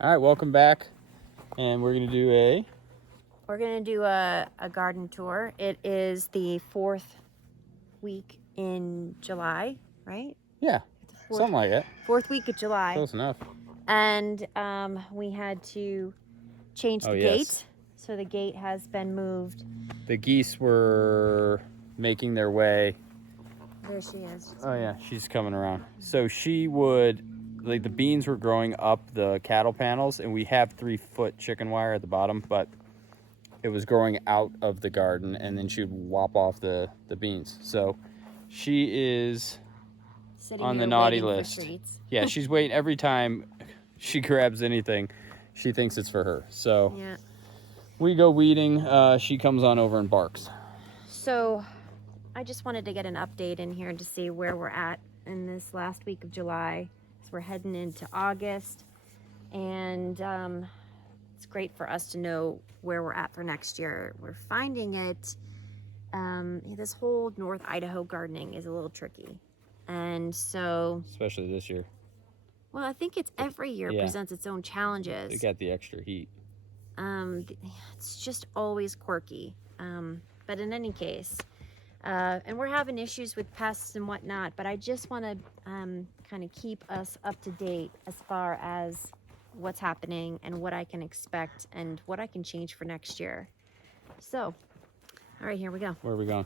All right, welcome back. And we're going to do a garden tour. It is the 4th week in July, right? Yeah, something like that. 4th week of July. Close enough. And we had to change the gate. So the gate has been moved. The geese were making their way. There she is. Oh, yeah, she's coming around. So she would, like, the beans were growing up the cattle panels, and we have 3-foot chicken wire at the bottom, but it was growing out of the garden, and then she would whop off the beans. So she is sitting on here the naughty waiting list. For treats. Yeah, she's waiting. Every time she grabs anything, she thinks it's for her. So yeah. We go weeding. She comes on over and barks. So I just wanted to get an update in here to see where we're at in this last week of July. So we're heading into August, and it's great for us to know where we're at for next year. We're finding it, this whole North Idaho gardening is a little tricky. And so... Especially this year. Well, I think it's every year presents its own challenges. They got the extra heat. It's just always quirky. But in any case, and we're having issues with pests and whatnot, but I just want to kind of keep us up to date as far as what's happening and what I can expect and what I can change for next year. So, all right, here we go. Where are we going?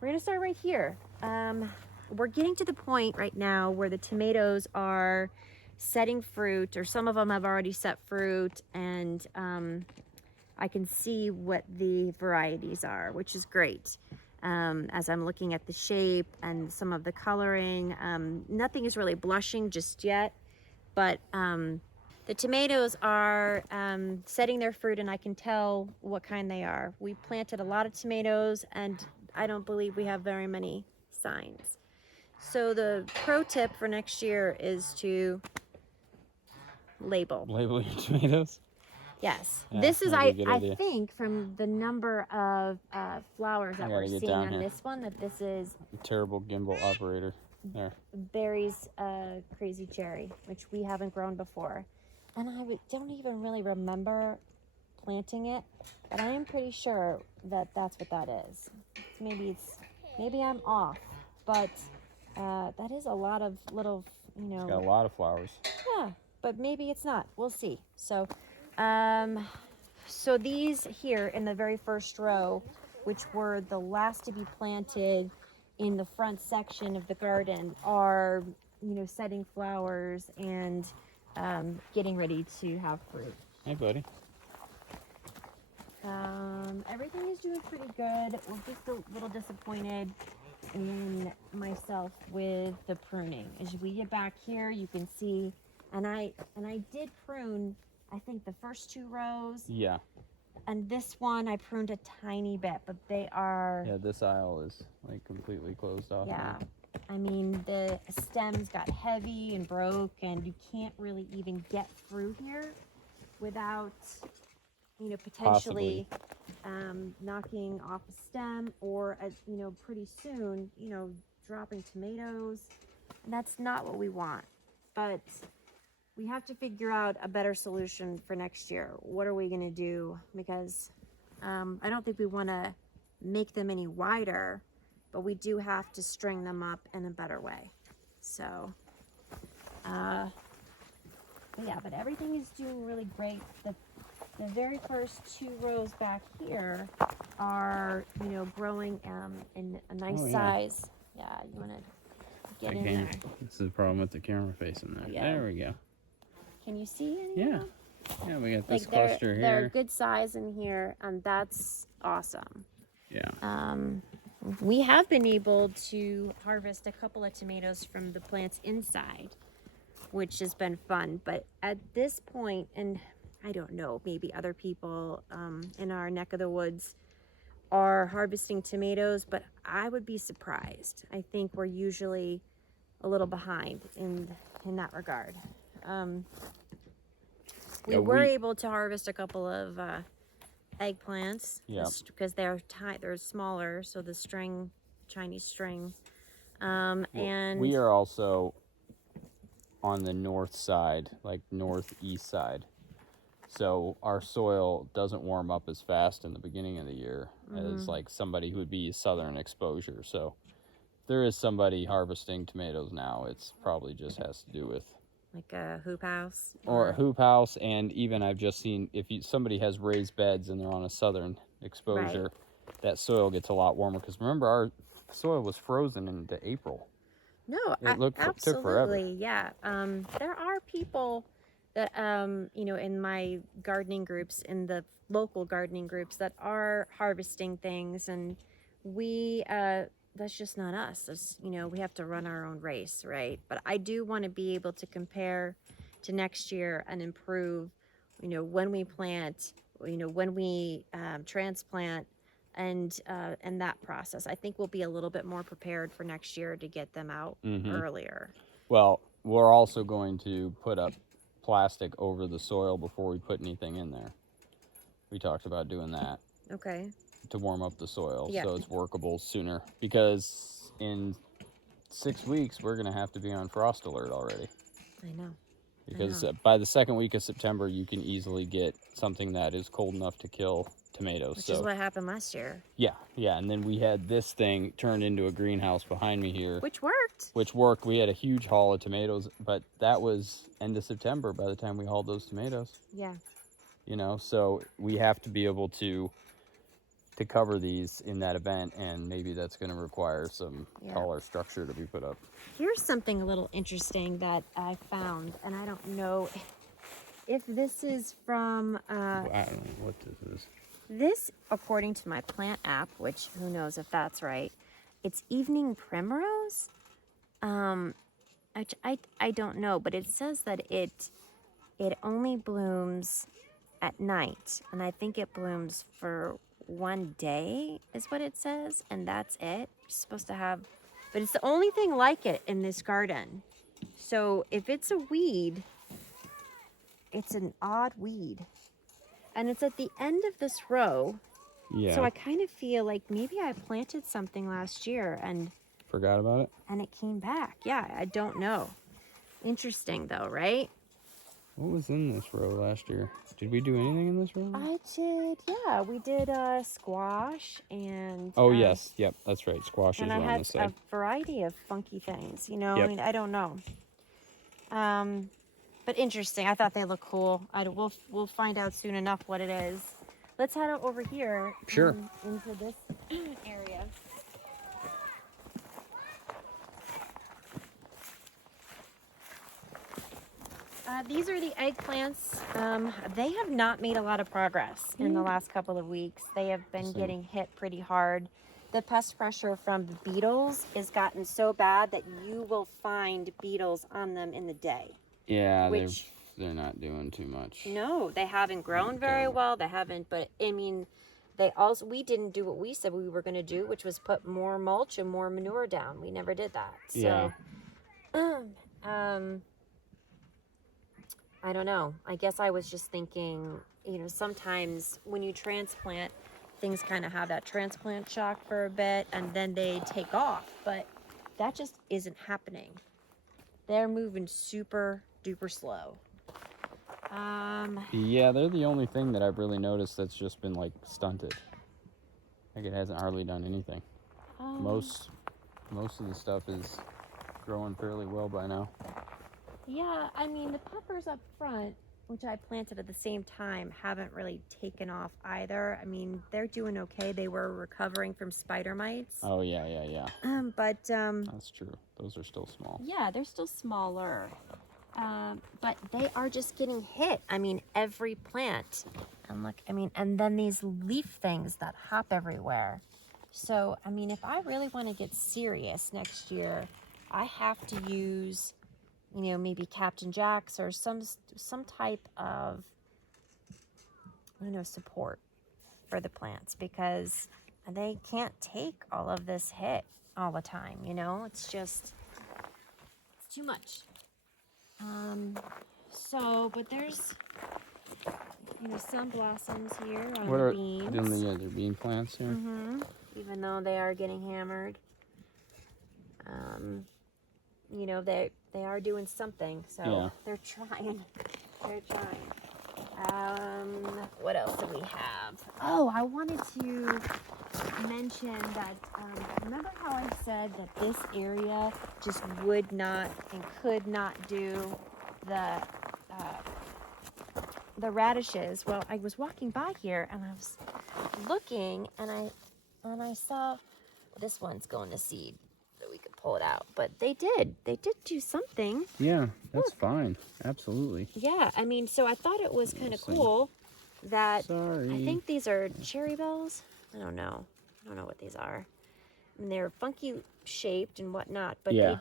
We're going to start right here. We're getting to the point right now where the tomatoes are setting fruit, or some of them have already set fruit, and I can see what the varieties are, which is great. As I'm looking at the shape and some of the coloring, nothing is really blushing just yet, but the tomatoes are setting their fruit, and I can tell what kind they are. We planted a lot of tomatoes, and I don't believe we have very many signs. So the pro tip for next year is to label your tomatoes. Yes, yeah, this is I think from the number of flowers that we're seeing on this one, that this is a terrible gimbal operator. There, Barry's crazy cherry, which we haven't grown before, and I don't even really remember planting it, but I am pretty sure that that's what that is. Maybe I'm off, but that is a lot of little, It's got a lot of flowers. Yeah, but maybe it's not. We'll see. So these here in the very first row, which were the last to be planted in the front section of the garden, are, setting flowers and getting ready to have fruit. Hey, buddy. Everything is doing pretty good. We're just a little disappointed in myself with the pruning. As we get back here, you can see, and I did prune, I think, the first 2 rows. Yeah. And this one I pruned a tiny bit, but they are... Yeah, this aisle is like completely closed off. Yeah. Now. I mean, the stems got heavy and broke, and you can't really even get through here without, potentially knocking off a stem, or, pretty soon, dropping tomatoes. And that's not what we want. But we have to figure out a better solution for next year. What are we going to do? Because I don't think we want to make them any wider, but we do have to string them up in a better way. So, but everything is doing really great. The very first 2 rows back here are, growing in a nice size. Yeah, you want to get in there. This is the problem with the camera facing there. Yeah. There we go. Can you see any? Yeah. Yeah, we got this cluster here. They're a good size in here, and that's awesome. Yeah. We have been able to harvest a couple of tomatoes from the plants inside, which has been fun. But at this point, and I don't know, maybe other people in our neck of the woods are harvesting tomatoes, but I would be surprised. I think we're usually a little behind in that regard. We were able to harvest a couple of eggplants, because they're smaller, so the Chinese string. And we are also on the north side, like northeast side. So our soil doesn't warm up as fast in the beginning of the year as like somebody who would be southern exposure. So if there is somebody harvesting tomatoes now, it's probably just has to do with Like a hoop house? or a hoop house. And even I've just seen if somebody has raised beds and they're on a southern exposure, that soil gets a lot warmer. Because remember, our soil was frozen into April. No, It took forever. absolutely, yeah. There are people that, you know, in my gardening groups, in the local gardening groups, that are harvesting things, and that's just not us. That's, you know, we have to run our own race, right? But I do want to be able to compare to next year and improve, you know, when we plant, you know, when we transplant, and that process. I think we'll be a little bit more prepared for next year to get them out earlier. Well, we're also going to put up plastic over the soil before we put anything in there. We talked about doing that Okay. to warm up the soil Yeah. so it's workable sooner. Because in 6 weeks, we're going to have to be on frost alert already. I know. Because by the second week of September, you can easily get something that is cold enough to kill tomatoes. Which is what happened last year. Yeah. And then we had this thing turned into a greenhouse behind me here. Which worked. We had a huge haul of tomatoes, but that was end of September by the time we hauled those tomatoes. Yeah. You know, so we have to be able to cover these in that event, and maybe that's going to require some taller structure to be put up. Here's something a little interesting that I found, and I don't know if this is from... I don't know what this is. This, according to my plant app, which who knows if that's right, it's evening primrose. Which I don't know, but it says that it only blooms at night, and I think it blooms for one day is what it says, and that's it. It's supposed to have, but it's the only thing like it in this garden. So if it's a weed, it's an odd weed, and it's at the end of this row. Yeah. So I kind of feel like maybe I planted something last year and forgot about it, and it came back. Yeah, I don't know. Interesting though, right? What was in this row last year? Did we do anything in this row? I did, yeah. We did squash and... Oh, yes. Yep, that's right. Squash is on this And side. I had a variety of funky things, you know? Yep. I mean, I don't know. But interesting. I thought they looked cool. We'll find out soon enough what it is. Let's head over here. Sure. Into this area. These are the eggplants. They have not made a lot of progress in the last couple of weeks. They have been getting hit pretty hard. The pest pressure from the beetles has gotten so bad that you will find beetles on them in the day. Yeah, they're not doing too much. No, they haven't grown very well. They haven't, but I mean, we didn't do what we said we were going to do, which was put more mulch and more manure down. We never did that. So, I don't know. I guess I was just thinking, you know, sometimes when you transplant, things kind of have that transplant shock for a bit and then they take off, but that just isn't happening. They're moving super duper slow. Yeah, they're the only thing that I've really noticed that's just been like stunted. Like it hasn't hardly done anything. Most of the stuff is growing fairly well by now. Yeah, I mean, the peppers up front, which I planted at the same time, haven't really taken off either. I mean, they're doing okay. They were recovering from spider mites. Oh, yeah. But that's true. Those are still small. Yeah, they're still smaller. But they are just getting hit. I mean, every plant. And look, I mean, and then these leaf things that hop everywhere. So, I mean, if I really want to get serious next year, I have to use, you know, maybe Captain Jack's or some type of, you know, support for the plants, because they can't take all of this hit all the time, you know? It's just, it's too much. But there's, you know, some blossoms here on the beans. They're bean plants here? Even though they are getting hammered. You know, they are doing something, so they're trying. What else do we have? Oh, I wanted to mention that, remember how I said that this area just would not and could not do the radishes? Well, I was walking by here and I was looking and I saw this one's going to seed, so we could pull it out. But they did do something. Yeah, that's fine. Absolutely. Yeah, I mean, so I thought it was kind of cool that Sorry. I think these are cherry bells. I don't know what these are. I mean, they're funky shaped and whatnot, but Yeah.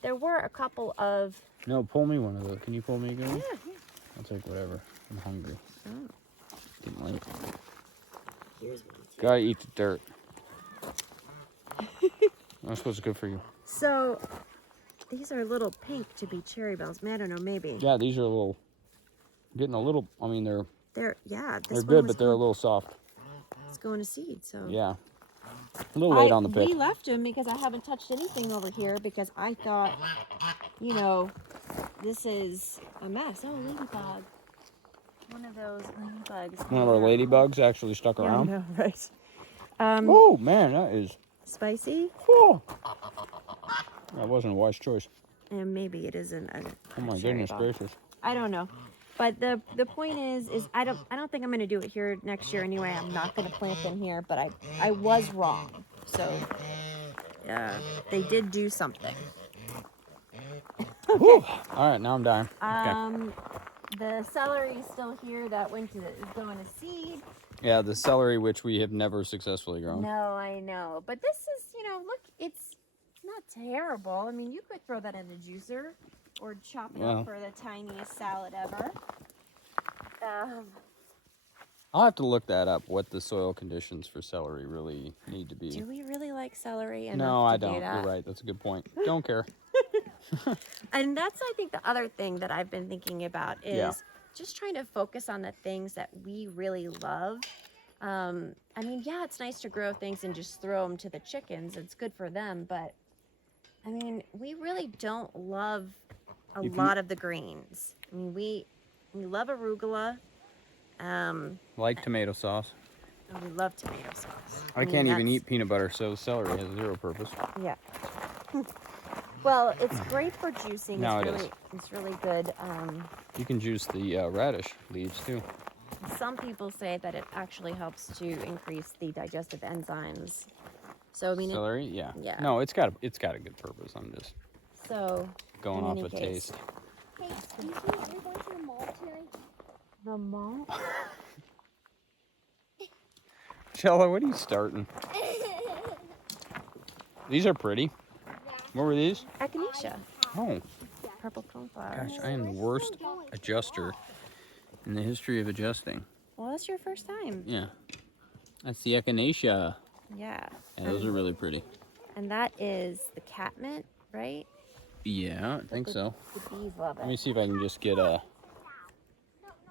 there were a couple of... No, pull me one of those. Can you pull me a good one? Yeah, yeah. I'll take whatever. I'm hungry. Oh, Didn't like. here's one. Gotta eat the dirt. That's what's good for you. So, these are little pink to be cherry bells. I don't know, maybe. Yeah, these are a little, getting a little, I mean, they're Yeah, they're good, but they're a little soft. It's going to seed, so... Yeah. A little late on the pick. We left them because I haven't touched anything over here because I thought, you know, this is a mess. Oh, ladybug. One of those ladybugs. One of our ladybugs actually stuck around. Yeah, I know, right. Oh, man, that is... Spicy? Oh. That wasn't a wise choice. And maybe it isn't a Oh, my cherry goodness ball. gracious. I don't know. But the point is I don't think I'm going to do it here next year anyway. I'm not going to plant them here, but I was wrong. So they did do something. All right, now I'm dying. Okay. The celery is still here. That is going to seed. Yeah, the celery, which we have never successfully grown. No, I know. But this is, look, it's not terrible. I mean, you could throw that in the juicer or chop it up for the tiniest salad ever. I'll have to look that up, what the soil conditions for celery really need to be. Do we really like celery enough No, I to do don't. that? You're right. That's a good point. Don't care. And that's, I think, the other thing that I've been thinking about is just trying to focus on the things that we really love. I mean, yeah, it's nice to grow things and just throw them to the chickens. It's good for them, but I mean, we really don't love a lot of the greens. I mean, we love arugula. Like tomato sauce. Oh, we love tomato sauce. I mean, can't even that's- eat peanut butter, so celery has zero purpose. Yeah. Well, it's great for juicing. No, It's really good. You can juice the radish leaves too. Some people say that it actually helps to increase the digestive enzymes. So I mean, Celery, yeah. yeah. No, it's got a good purpose. I'm just so going in off any of case. taste. Hey, excuse me, are we going to the mall tonight? The mall. Chella, what are you starting? These are pretty. What were these? Echinacea, Oh, purple coneflower. gosh, I am the worst adjuster in the history of adjusting. Well, that's your first time. Yeah. That's the echinacea. Yeah. Yeah, those are really pretty. And that is the catmint, right? Yeah, I think so. The bees love Let me it. see if I can just get a...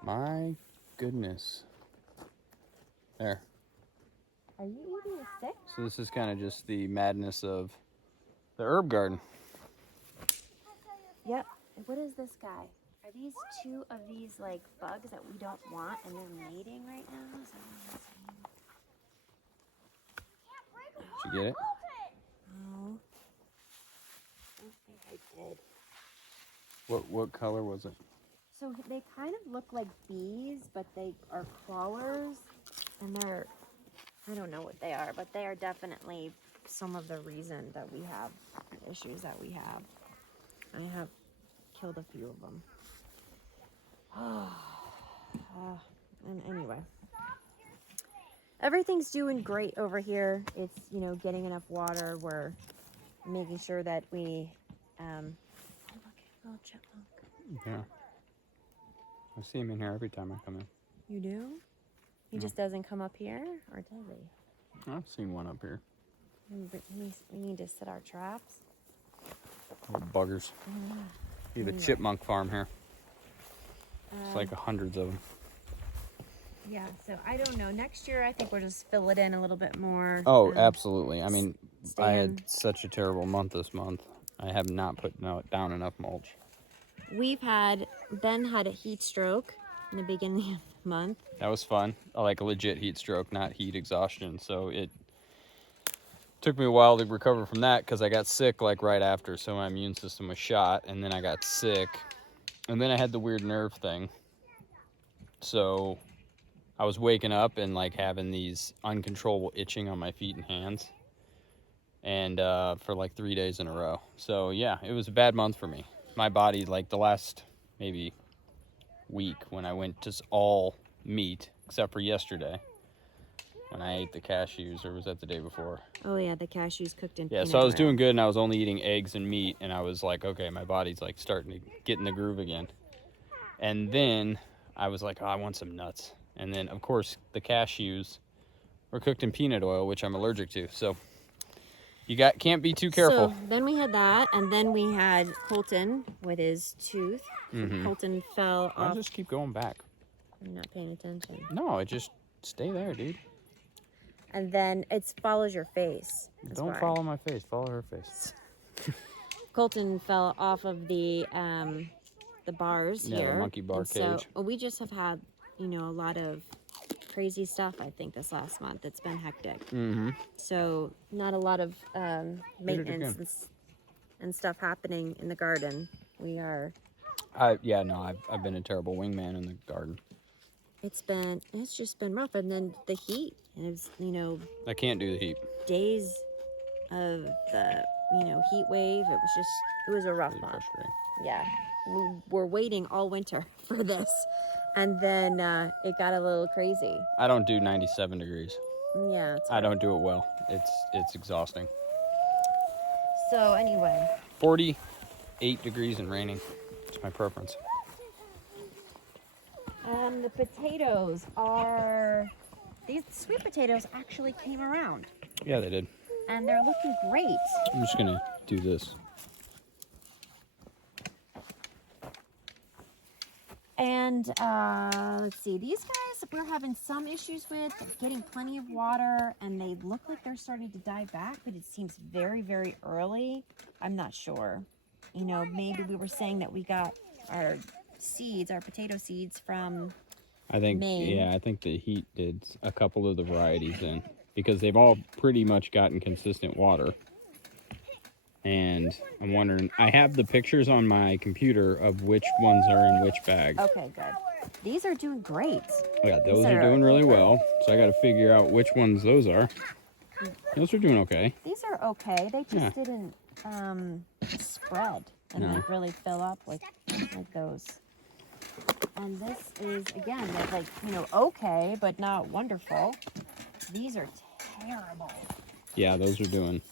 My goodness. There. Are you eating a stick? So this is kind of just the madness of the herb garden. Yep. What is this guy? Are these two of these like bugs that we don't want and they're mating right now? Is that what I'm saying? Did you get it? No. I don't think I did. What color was it? So they kind of look like bees, but they are crawlers, and I don't know what they are, but they are definitely some of the reason that we have the issues that we have. I have killed a few of them. And anyway, everything's doing great over here. It's, getting enough water. We're making sure that we, look, little chipmunk. Yeah. I see him in here every time I come in. You do? He just doesn't come up here, or does he? I've seen one up here. We need to set our traps. Little buggers. We have a chipmunk farm here. It's like hundreds of them. Yeah, so I don't know. Next year, I think we'll just fill it in a little bit more. Oh, absolutely. I mean, I Stan. had such a terrible month this month. I have not put down enough mulch. Ben had a heat stroke, in the beginning of the month. That was fun. Like a legit heat stroke, not heat exhaustion. So it took me a while to recover from that because I got sick like right after. So my immune system was shot, and then I got sick, and then I had the weird nerve thing. So I was waking up and like having these uncontrollable itching on my feet and hands, and for like 3 days in a row. So yeah, it was a bad month for me. My body, like the last maybe week when I went to all meat except for yesterday when I ate the cashews, or was that the day before? Oh yeah, the cashews cooked in Yeah, peanut so I was oil. doing good and I was only eating eggs and meat, and I was like, okay, my body's like starting to get in the groove again. And then I was like, oh, I want some nuts. And then of course the cashews were cooked in peanut oil, which I'm allergic to. So you can't be too careful. So then we had that, and then we had Colton with his tooth. Mhm. Colton fell Why off. does this keep going back? I'm not paying attention. No, it just stay there, dude. And then it follows your face. That's Don't why. follow my face. Follow her face. Colton fell off of the bars Yeah, the here. monkey bar and so cage. we just have had, a lot of crazy stuff, I think, this last month. It's been hectic. Mm-hmm. So not a lot of maintenance again. and stuff happening in the garden. We are. I've been a terrible wingman in the garden. It's just been rough, and then the heat. And it's I can't do the heat. days of the heat wave. It was a rough Really month. frustrating. Yeah, we were waiting all winter for this, and then it got a little crazy. I don't do 97 degrees. Yeah, it's I don't do it well. It's exhausting. So anyway, 48 degrees and raining. It's my preference. the potatoes are. These sweet potatoes actually came around, Yeah, they did. and they're looking great. I'm just gonna do this. And let's see, these guys we're having some issues with getting plenty of water, and they look like they're starting to die back, but it seems very, very early. I'm not sure. Maybe we were saying that we got our potato seeds from I think, Maine. yeah, I think the heat did a couple of the varieties in, because they've all pretty much gotten consistent water. And I'm wondering, I have the pictures on my computer of which ones are in which bag. Okay, good. These are doing great. Yeah, those are doing really well. So I got to figure out which ones those are. Those are doing okay. These are okay. They just Yeah. didn't spread and No. like really fill up like those. And this is again like okay, but not wonderful. These are terrible, Yeah, those are doing.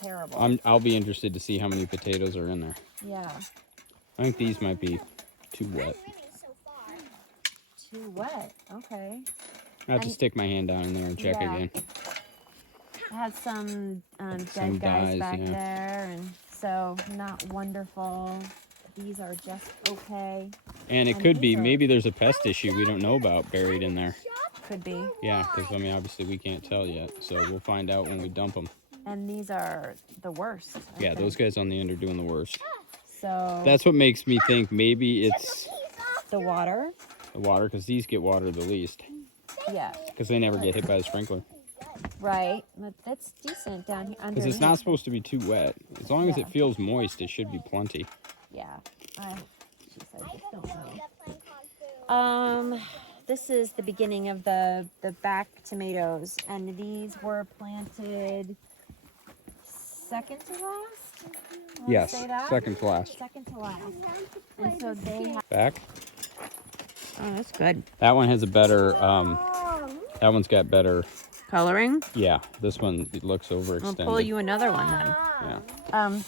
terrible. I'll be interested to see how many potatoes are in there. Yeah, I think these might be too wet. too wet. Okay. I have to And- stick my hand down in there and check Yeah. again. I had some dead Some guys dyes, back yeah. there, and so not wonderful. These are just okay. And it And could be, these are- maybe there's a pest issue we don't know about buried in there. Could be. Yeah, because obviously we can't tell yet. So we'll find out when we dump them. And these are the worst. I Yeah, think. those guys on the end are doing the worst. So That's what makes me think maybe it's the water. the water, because these get water the least. Yeah. Because they never get hit by the sprinkler. Right. But that's decent down here Because underneath. it's not supposed to be too wet. As long as Yeah. it feels moist, it should be plenty. Yeah. She said just don't know. This is the beginning of the back tomatoes, and these were planted second to last. I wanna Yes, say that? second to last. Second to last. And so they have. Back. Oh, that's good. That one has a better, that one's got better, Coloring. yeah, this one, it looks I'll overextended. pull you another one then. Yeah.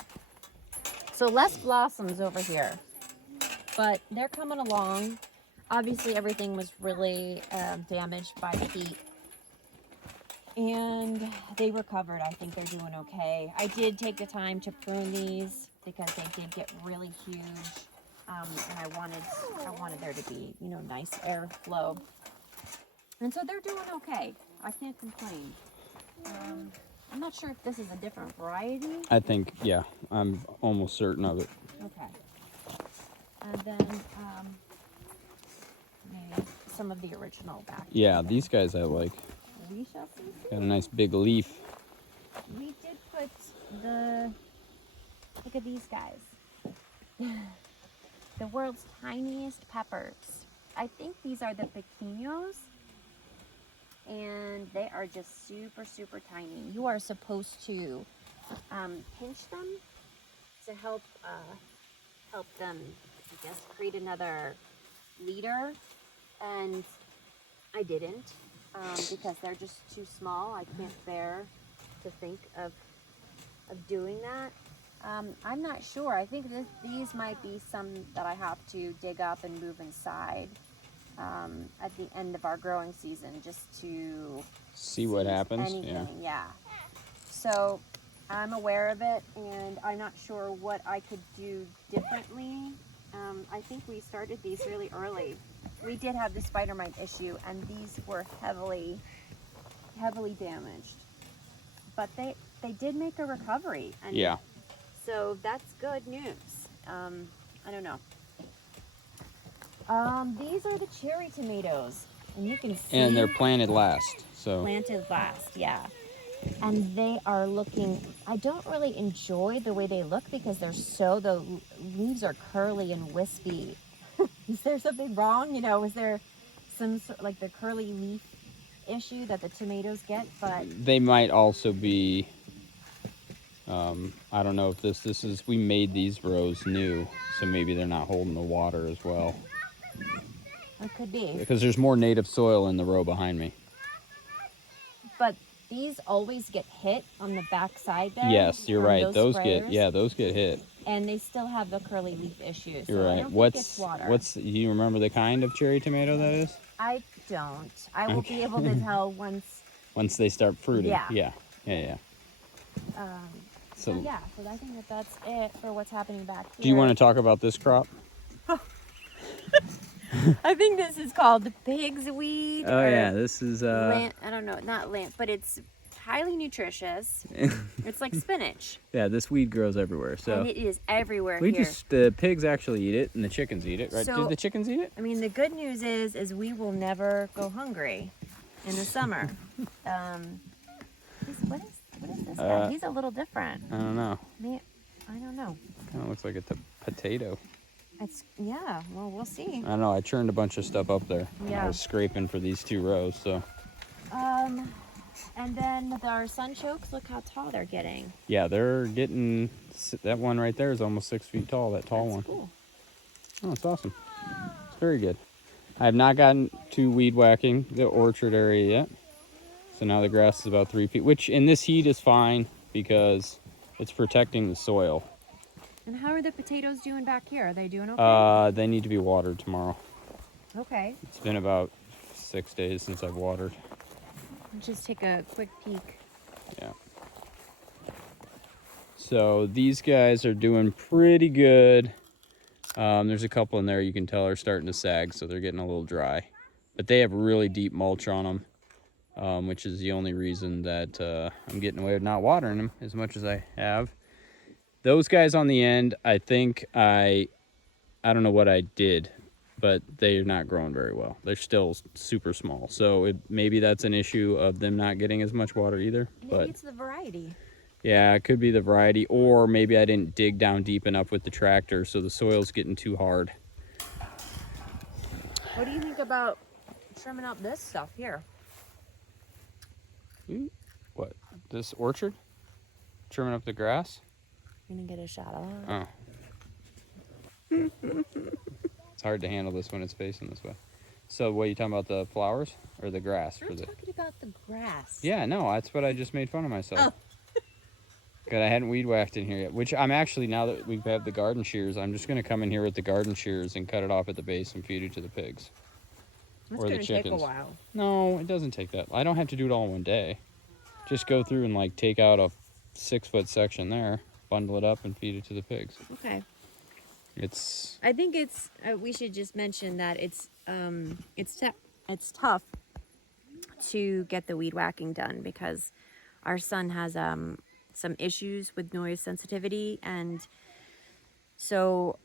So less blossoms over here, but they're coming along. Obviously, everything was really damaged by the heat, and they recovered. I think they're doing okay. I did take the time to prune these because they did get really huge, and I wanted there to be nice airflow, and so they're doing okay. I can't complain. I'm not sure if this is a different variety. I think, yeah, I'm almost certain of it. Okay. And then some of the original back. Yeah, these guys I like. We shall see soon. Got a nice big leaf. We did put look at these guys. The world's tiniest peppers. I think these are the pequeños. And they are just super, super tiny. You are supposed to pinch them to help them, I guess, create another leader. And I didn't because they're just too small. I can't bear to think of doing that. I'm not sure. I think these might be some that I have to dig up and move inside at the end of our growing season, just to See what happens. anything. Yeah. So I'm aware of it, and I'm not sure what I could do differently. I think we started these really early. We did have the spider mite issue, and these were heavily damaged. But they did make a recovery. And Yeah. so that's good news. I don't know. These are the cherry tomatoes, and you can see. And they're planted last, so. Planted last, yeah. And they are looking. I don't really enjoy the way they look because the leaves are curly and wispy. Is there something wrong? You know, is there some like the curly leaf issue that the tomatoes get? But They might also be. I don't know if this is. We made these rows new, so maybe they're not holding the water as well. it could be. Because there's more native soil in the row behind me. But these always get hit on the back side there. Yes, you're right. Those sprayers. those get hit. And they still have the curly leaf issue. So You're I right. don't think it's water. Do you remember the kind of cherry tomato that is? I don't. I will be able to tell Once they start fruiting. Yeah. Yeah. So yeah, so I think that's it for what's happening back here. Do you want to talk about this crop? I think this is called the pig's weed. Oh or yeah, this is I don't know, not lamp, but it's highly nutritious. It's like spinach. Yeah, this weed grows everywhere. So And it is everywhere we here. the pigs actually eat it and the chickens eat it, right? So- Do the chickens eat it? I mean, the good news is we will never go hungry in the summer. What is this guy? He's a little different. I don't know. I don't know. Kind of looks like it's a potato. Yeah, well, we'll see. I don't know. I churned a bunch of stuff up there. And Yeah. I was scraping for these 2 rows, so. And then our sunchokes, look how tall they're getting. Yeah, they're getting, that one right there is almost 6 feet tall, that tall one. Cool. Oh, it's awesome. It's very good. I have not gotten to weed whacking the orchard area yet. So now the grass is about 3 feet, which in this heat is fine because it's protecting the soil. And how are the potatoes doing back here? Are they doing okay? They need to be watered tomorrow. Okay. It's been about 6 days since I've watered. Let's just take a quick peek. Yeah. So these guys are doing pretty good. There's a couple in there you can tell are starting to sag, so they're getting a little dry. But they have really deep mulch on them, which is the only reason that I'm getting away with not watering them as much as I have. Those guys on the end, I think I don't know what I did, but they're not growing very well. They're still super small. So maybe that's an issue of them not getting as much water either. Maybe it's the variety. Yeah, it could be the variety, or maybe I didn't dig down deep enough with the tractor, so the soil's getting too hard. What do you think about trimming up this stuff here? What? This orchard? Trimming up the grass? I'm gonna get a shot of that. Oh. It's hard to handle this when it's facing this way. So what are you talking about, the flowers or the grass? We're talking about the grass. Yeah, no, that's what I just made fun of myself. Oh. Because I hadn't weed whacked in here yet, which I'm actually, now that we have the garden shears, I'm just going to come in here with the garden shears and cut it off at the base and feed it to the pigs. That's or the gonna take a chickens. while. No, it doesn't take that. I don't have to do it all in one day. Just go through and like take out a 6-foot section there, bundle it up and feed it to the pigs. Okay. I think it's. We should just mention that it's tough to get the weed whacking done because our son has some issues with noise sensitivity, and so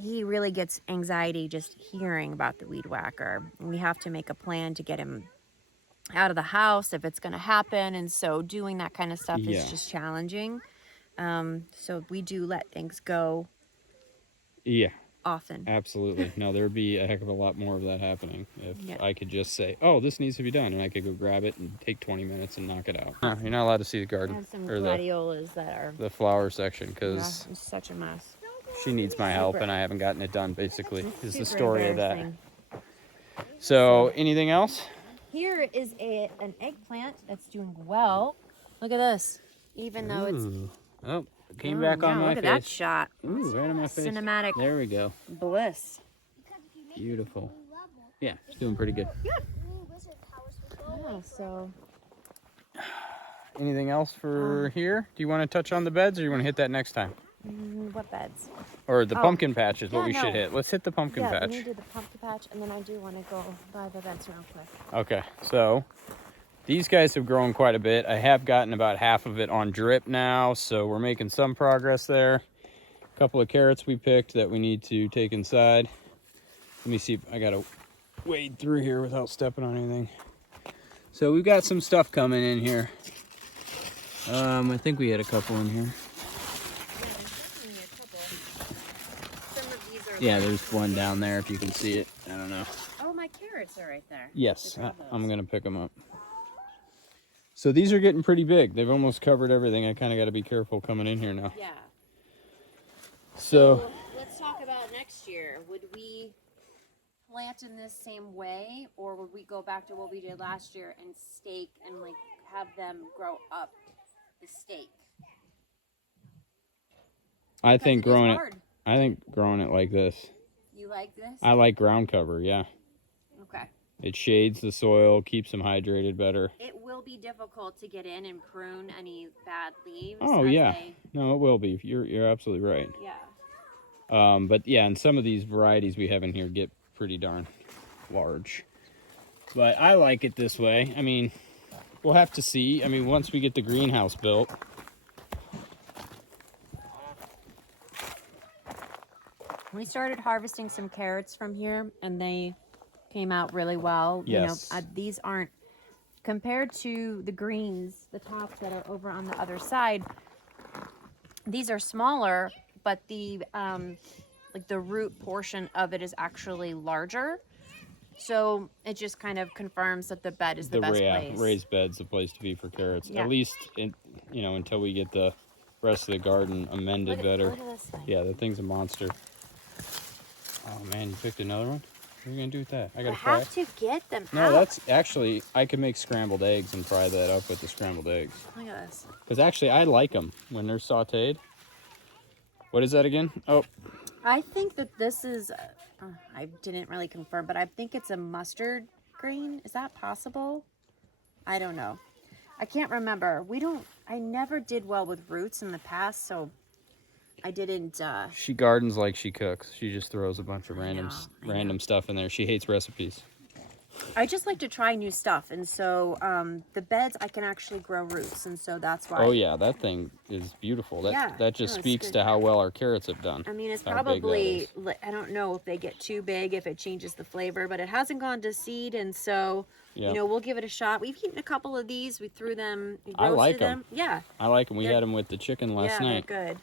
he really gets anxiety just hearing about the weed whacker. And we have to make a plan to get him out of the house if it's going to happen. And so doing that kind of stuff Yeah. is just challenging. So we do let things go Yeah, often. absolutely. No, there would be a heck of a lot more of that happening if Yeah. I could just say, oh, this needs to be done, and I could go grab it and take 20 minutes and knock it out. No, you're not allowed to see the I garden have some or gladiolas that are the flower section yeah, because it's such a mess. she needs my help Super. and I haven't gotten it done, basically, It's is the super story of that. embarrassing. So, anything else? Here is an eggplant that's doing well. Look at this. Even though it's Ooh. Oh, it came back on my look face. at that shot. Ooh, right on my face. Cinematic There we go. bliss. Beautiful. Yeah, it's doing pretty good. Yeah, so Anything else for here? Do you want to touch on the beds or you want to hit that next time? what beds? Or the Oh, pumpkin patch is what yeah, we no. should hit. Let's hit the pumpkin Yeah, patch. we need to do the pumpkin patch, and then I do want to go by the beds real quick. Okay, so these guys have grown quite a bit. I have gotten about half of it on drip now, so we're making some progress there. A couple of carrots we picked that we need to take inside. Let me see if I gotta wade through here without stepping on anything. So we've got some stuff coming in here. I think we had a couple in here. Yeah, there's one down there if you can see it. I don't know. Oh, my carrots are right there. Yes, Grab I'm those. gonna pick them up. So these are getting pretty big. They've almost covered everything. I kind of got to be careful coming in here now. Yeah. So let's talk about next year. Would we plant in this same way, or would we go back to what we did last year and stake and like have them grow up the stake? I think Because it is growing it. hard. I think growing it like this. You like this? I like ground cover. Yeah, Okay. it shades the soil, keeps them hydrated better. It will be difficult to get in and prune any bad leaves. Oh as yeah, they- no, it will be. You're absolutely right. yeah. But yeah, and some of these varieties we have in here get pretty darn large. But I like it this way. I mean, we'll have to see. I mean, once we get the greenhouse built. We started harvesting some carrots from here, and they came out really well. Yes. You know, these aren't compared to the greens, the tops that are over on the other side. These are smaller, but the like the root portion of it is actually larger. So it just kind of confirms that the bed is the best place. Raised bed's the place to be for carrots. Yeah. At least, until we get the rest of the garden amended better. Look at this thing. Yeah, that thing's a monster. Oh man, you picked another one? What are you gonna do with that? I I gotta fry. have to get them No, out. that's actually, I could make scrambled eggs and fry that up with the scrambled eggs. Look at this. Because actually, I like them when they're sauteed. What is that again? Oh, I think that this is, I didn't really confirm, but I think it's a mustard green. Is that possible? I don't know. I can't remember. I never did well with roots in the past, so I didn't, she gardens like she cooks. She just throws a bunch of I know. random stuff in there. She hates recipes. I just like to try new stuff. And so the beds, I can actually grow roots. And so that's why. Oh yeah, that thing is beautiful. That Yeah, that just no, it's speaks good. to how well our carrots have done. I mean, it's how big that probably, is. I don't know if they get too big, if it changes the flavor, but it hasn't gone to seed. And so, Yeah. we'll give it a shot. We've eaten a couple of these. We threw them, we I roasted like 'em. them. Yeah. I like them. We They're- had them with the chicken last yeah, night. they're good.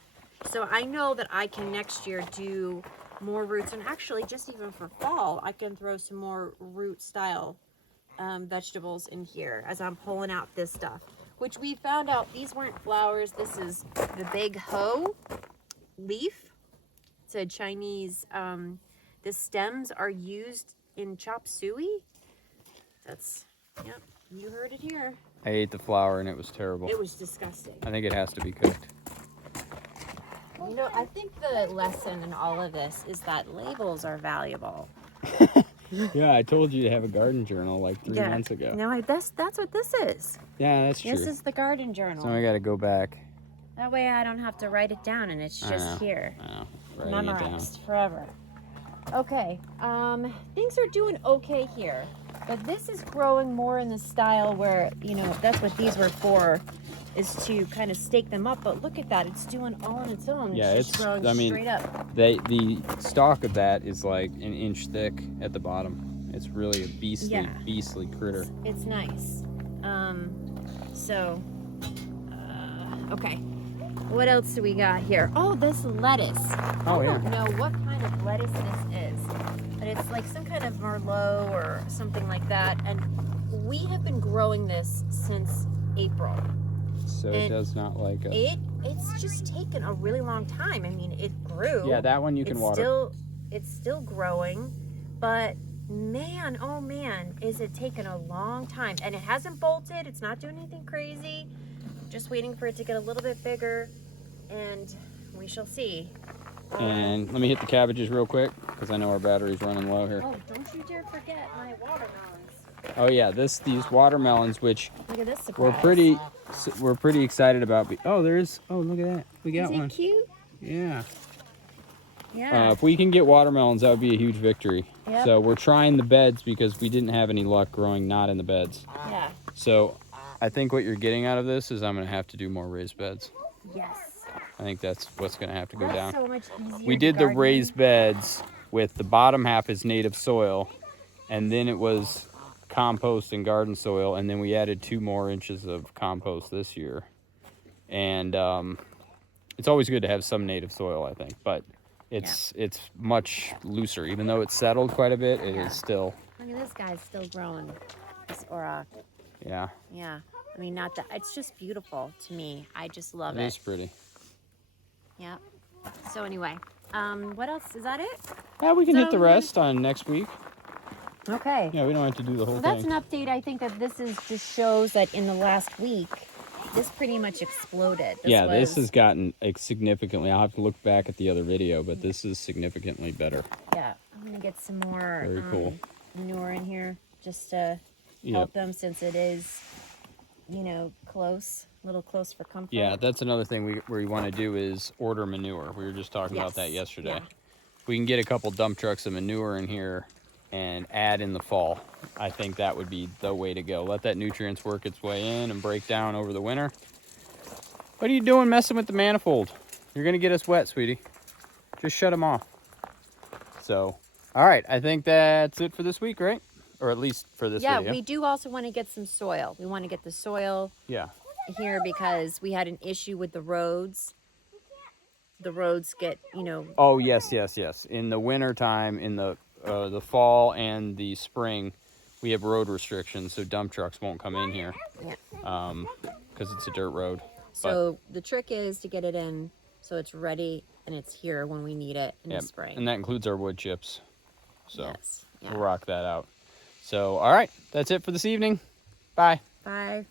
So I know that I can next year do more roots. And actually, just even for fall, I can throw some more root style vegetables in here as I'm pulling out this stuff, which we found out these weren't flowers. This is the big hoe leaf. It's a Chinese, the stems are used in chop suey. Yep, you heard it here. I ate the flour and it was terrible. It was disgusting. I think it has to be cooked. I think the lesson in all of this is that labels are valuable. Yeah, I told you to have a garden journal like 3 months ago. No, that's what this is. Yeah, that's true. This is the garden journal. So I got to go back. That way I don't have to write it down and it's I just know. here. I know. Writing it down. Memorized forever. Okay, things are doing okay here. But this is growing more in the style where, that's what these were for is to kind of stake them up. But look at that, it's doing all on its own. Yeah, it's just growing I mean, straight up. the stalk of that is like an inch thick at the bottom. It's really a beastly critter. It's nice. Okay. What else do we got here? Oh, this lettuce. Oh, I yeah. don't know what kind of lettuce this is, but it's like some kind of Merlot or something like that. And we have been growing this since April. So it does not like us. It's just taken a really long time. I mean, it grew. Yeah, that one you can water. It's still growing, but man, oh man, is it taking a long time. And it hasn't bolted. It's not doing anything crazy. Just waiting for it to get a little bit bigger, and we shall see. And let me hit the cabbages real quick, because I know our battery's running low here. Oh, don't you dare forget my watermelons. Oh yeah, these watermelons, which Look at this surprise. we're pretty excited about. Oh, look at that. We got one. Is it cute? Yeah. Yeah. If we can get watermelons, that would be a huge victory. Yep. So we're trying the beds because we didn't have any luck growing not in the beds. Yeah. So I think what you're getting out of this is I'm going to have to do more raised beds. Yes. I think that's what's going to have to go That's down. so much easier. We did the raised beds with the bottom half is native soil, and then it was compost and garden soil, and then we added 2 more inches of compost this year. And it's always good to have some native soil, I think, but it's much looser. Even though it's settled quite a bit, it is still. Look at this guy's still growing. This auroch. Yeah. Yeah. I mean, not that. It's just beautiful to me. I just love It it. is pretty. Yeah. So anyway, what else? Is that it? Yeah, we can hit the rest on next week. Okay. Yeah, we don't have to do the whole Well, that's thing. an update. I think that this is just shows that in the last week, this pretty much exploded. This has gotten significantly. I'll have to look back at the other video, but this is significantly better. Yeah. I'm gonna get some more Very cool. manure in here just to help them, since it is, close, a little close for comfort. Yeah, that's another thing we want to do is order manure. We were just talking about that yesterday. Yeah. We can get a couple dump trucks of manure in here and add in the fall. I think that would be the way to go. Let that nutrients work its way in and break down over the winter. What are you doing messing with the manifold? You're going to get us wet, sweetie. Just shut them off. So, all right. I think that's it for this week, right? Or at least for this video. Yeah, we do also want to get some soil. We want to get the soil here because we had an issue with the roads. The roads get, Oh, yes. In the winter time, in the fall and the spring, we have road restrictions, so dump trucks won't come in here. Yeah. Because it's a dirt road. So the trick is to get it in so it's ready and it's here when we need it in the spring. And that includes our wood chips. So yes. Yeah. we'll rock that out. So, all right, that's it for this evening. Bye. Bye.